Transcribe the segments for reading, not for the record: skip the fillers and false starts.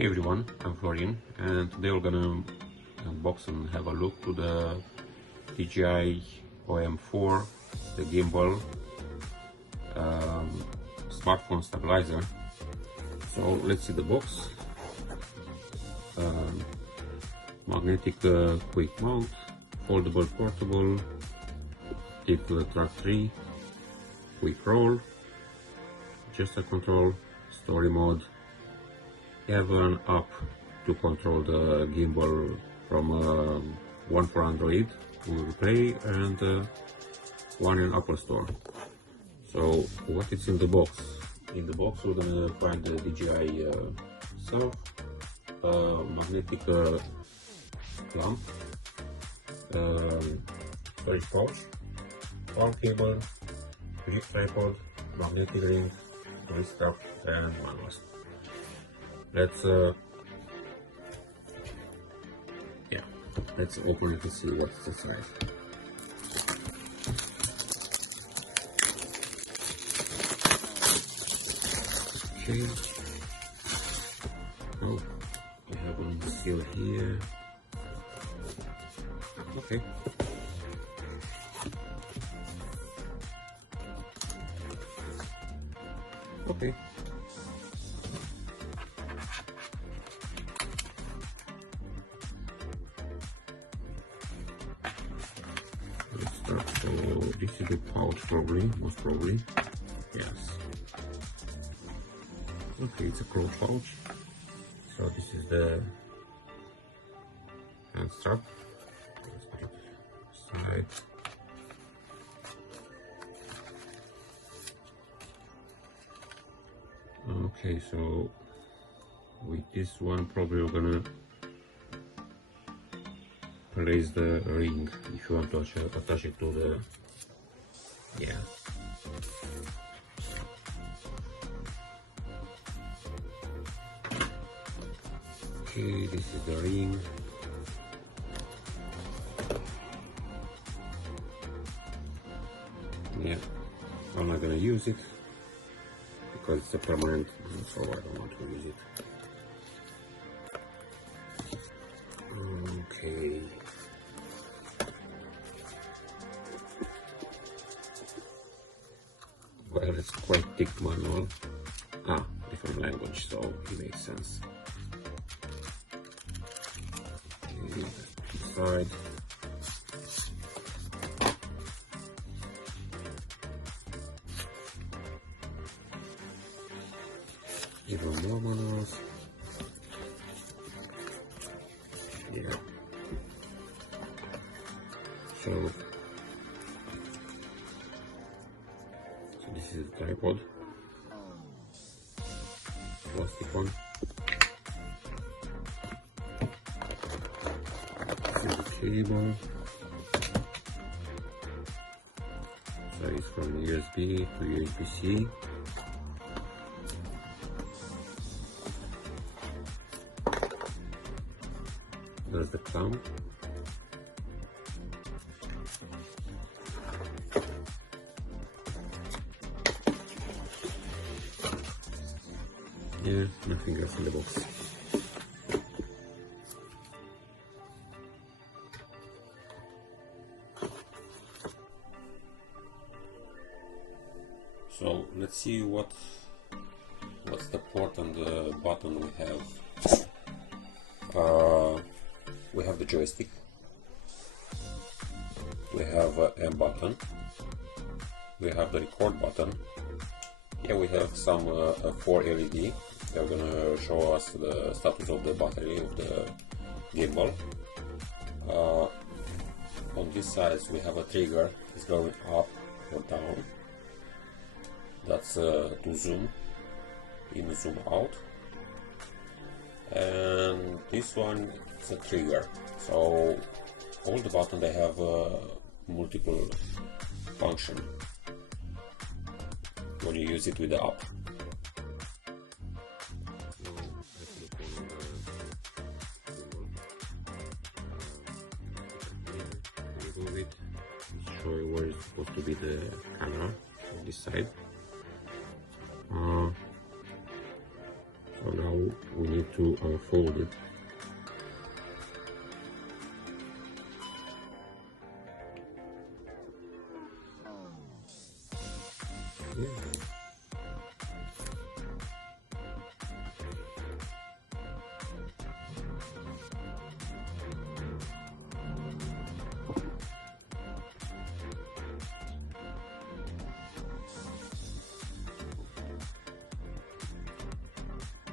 Hey everyone, I'm Florin, and today we're gonna unbox and have a look to the DJI OM4, the gimbal smartphone stabilizer. So let's see the box. Magnetic quick mount, foldable portable, tip to the track 3, quick roll, gesture control, story mode. You have an app to control the gimbal from one for Android, Google Play, and one in Apple Store. So what is in the box? In the box we're gonna find the DJI stuff, magnetic lamp, storage pouch, power cable, grip tripod, magnetic ring, twist strap, and manuals. Let's open it to see what's inside. Okay. Oh, we have one seal here. Okay. Okay. So this is the pouch, most probably. Yes. Okay, it's a cloth pouch. So this is the hand strap. Slide. Okay, so with this one probably we're gonna place the ring if you want to attach it to the Okay, this is the ring. Yeah, I'm not gonna use it because it's a permanent, so I don't want to use it. Okay. Well, it's quite thick manual. Different language, so it makes sense. Okay, side. Even more manuals. Yeah. So this is the tripod, plastic one. This is the cable. So it's from USB to USB-C. There's the clamp. Yeah, nothing else in the box. So let's see what's the port and the button we have. We have the joystick. We have a button. We have the record button. Yeah, we have some 4 LED. They're gonna show us the status of the battery of the gimbal. On this side we have a trigger. It's going up or down. That's to zoom in, zoom out. And this one is a trigger. So all the buttons, they have multiple function when you use it with the app. Show you where it's supposed to be the camera on this side. So now we need to unfold it.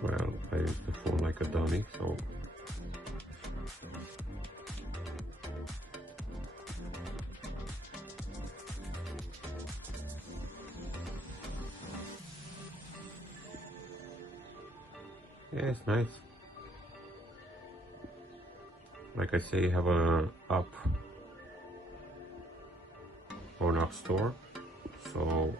Well, I use the phone like a dummy, so yeah, it's nice. Like I say, have a app on App Store, so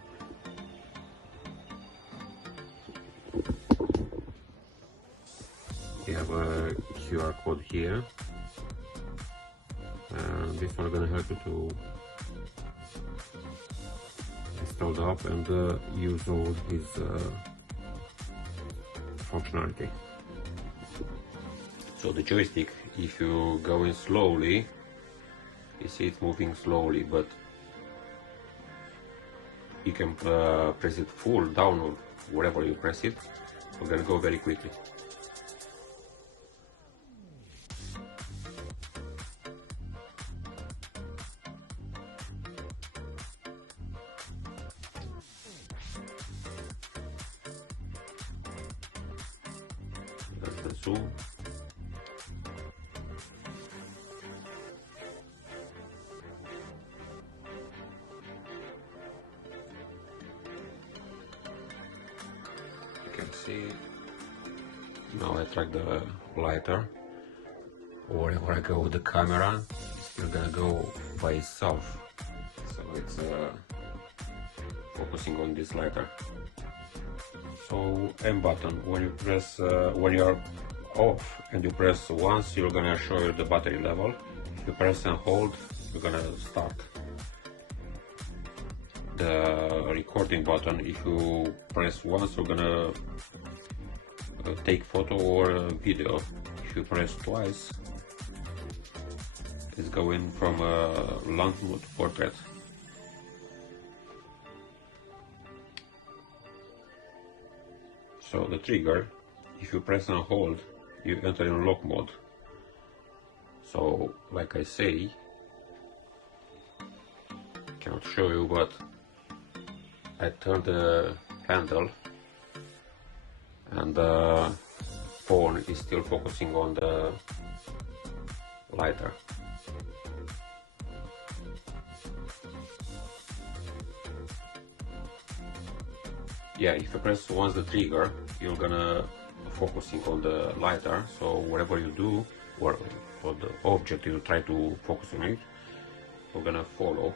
we have a QR code here, and this one gonna help you to install the app and use all his functionality. So the joystick, if you go in slowly, you see it's moving slowly, but you can press it full down or wherever you press it, it's gonna go very quickly. That's the zoom. You can see now I track the lighter. Wherever I go with the camera, it's still gonna go by itself. So it's focusing on this lighter. So M button, when you press, when you're off and you press once, you're gonna show you the battery level. If you press and hold, you're gonna start. The recording button, if you press once, you're gonna take photo or video. If you press twice, it's going from long mode to portrait. So the trigger, if you press and hold, you enter in lock mode. So like I say, cannot show you, but I turn the handle and the phone is still focusing on the lighter. Yeah, if you press once the trigger, you're gonna focusing on the lighter, so whatever you do, or the object you try to focus on it, you're gonna follow.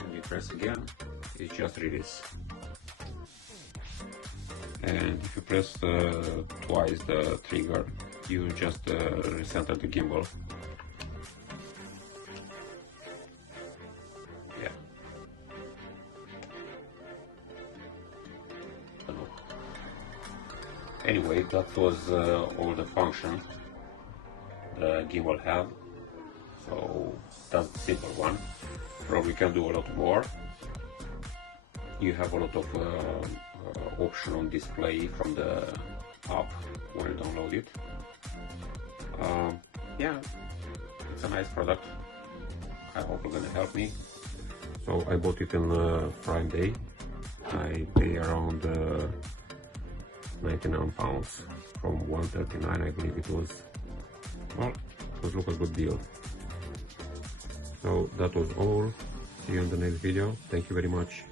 And you press again, it just release. And if you press twice the trigger, you just recenter the gimbal. Yeah. Anyway, that was all the function the gimbal have. So that's the simple one. Probably can do a lot more. You have a lot of option on display from the app when you download it. Yeah, it's a nice product. I hope it's gonna help me. So I bought it in Prime Day. I pay around 99 pounds from 139, I believe it was. Well, it was a good deal. So that was all. See you in the next video. Thank you very much.